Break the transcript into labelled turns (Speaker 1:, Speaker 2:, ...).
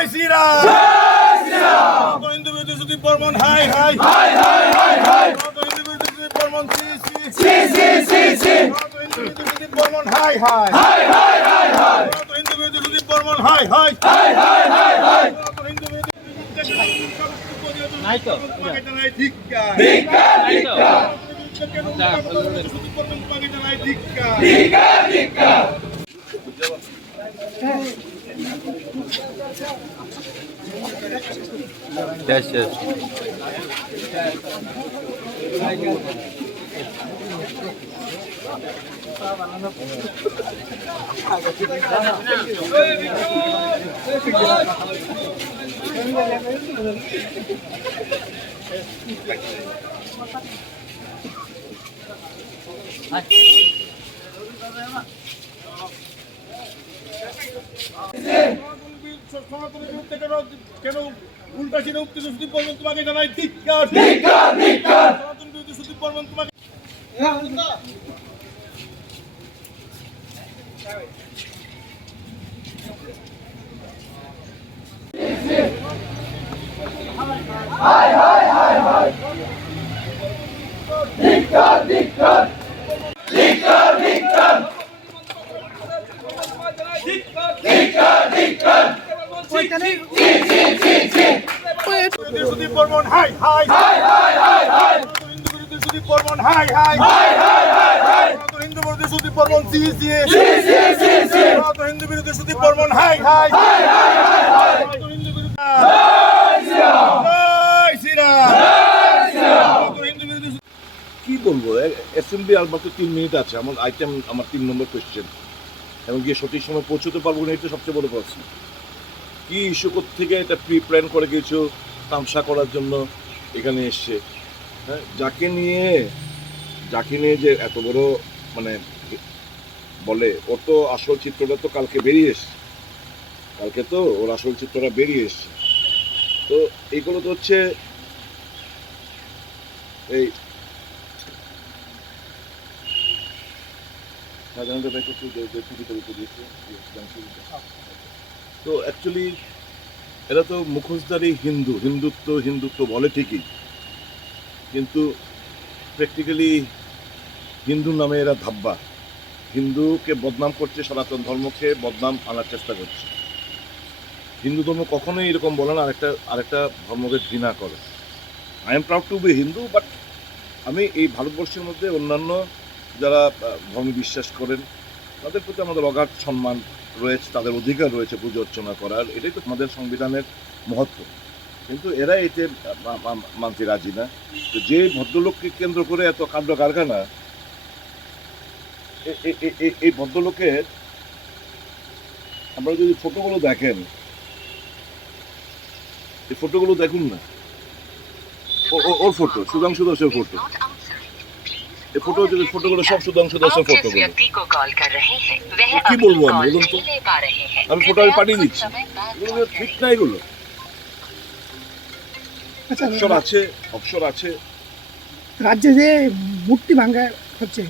Speaker 1: জয় শ্রীরাম। জয় হিন্দু বিরোধী সুদীপ বর্মন হাই হাই। হাই হাই হাই হাই। হিন্দু বিরোধী সুদীপ বর্মন সি সি। সি সি সি সি। হিন্দু বিরোধী সুদীপ বর্মন হাই হাই। হাই হাই হাই হাই। হিন্দু বিরোধী সুদীপ বর্মন হাই হাই। হিন্দু বিরোধী সুদীপ বর্মন ধিক্কার
Speaker 2: শেষ শেষ
Speaker 1: সনাতনের বিরুদ্ধে কেন কেন উল্টা সিনে উঠতে সুদীপ বর্মন তোমাকে জানাই? ধিক্কার। ধিক্কার ধিক্কার। সনাতন বিরোধী সুদীপ বর্মন তোমাকে হিন্দু হিন্দু হাই হিন্দু
Speaker 3: কি বলব অ্যাসেম্বলি আর মাত্র তিন মিনিট আছে। আমার আইটেম আমার তিন নম্বর কোয়েশ্চেন এবং গিয়ে সঠিক সময় পৌঁছতে পারব না, এটা সবচেয়ে বড় প্রশ্ন কি ইস্যু থেকে এটা প্রি প্ল্যান করে কিছু তামসা করার জন্য এখানে এসছে। হ্যাঁ যাকে নিয়ে যাকে নিয়ে যে এত বড় মানে বলে, ওর তো আসল চিত্রটা তো কালকে বেরিয়ে এসছে। কালকে তো ওর আসল চিত্রটা বেরিয়ে এসছে। তো এইগুলো তো হচ্ছে এই সাধারণত যে দিয়েছে তো অ্যাকচুয়ালি এরা তো মুখোশধারী হিন্দু, হিন্দুত্ব হিন্দুত্ব বলে ঠিকই। কিন্তু প্র্যাকটিক্যালি হিন্দু নামে এরা ধাব্বা। হিন্দুকে বদনাম করছে সনাতন ধর্মকে, বদনাম আনার চেষ্টা করছে। হিন্দু ধর্ম কখনোই এরকম বলে না, আরেকটা আরেকটা ধর্মকে ঘৃণা করে। I am proud to be Hindu but আমি এই ভারতবর্ষের মধ্যে অন্যান্য যারা ধর্মে বিশ্বাস করেন, তাদের প্রতি আমাদের অগাধ সম্মান। রয়েছে, তাদের অধিকার রয়েছে পুজো অর্চনা করার, এটাই তো আমাদের সংবিধানের মহত্ব। কিন্তু এরা এতে মানতে রাজি না। তো যে ভদ্রলোককে কেন্দ্র করে এত কাণ্ড কারখানা এই ভদ্রলোকের আপনারা যদি ফটোগুলো দেখেন, এই ফটোগুলো দেখুন না। ওর ফটো, সুধাংশু দাসের ফটো। এই ফটো ফটোগুলো সব
Speaker 4: শুধু অংশদর্শন
Speaker 3: ফটোগুলো কি বলব আমি বলুন তো আমি ফটো আমি পাঠিয়ে দিচ্ছি ঠিক না এগুলো অপশন আছে অপশন আছে
Speaker 5: রাজ্যে যে মূর্তি ভাঙ্গা হচ্ছে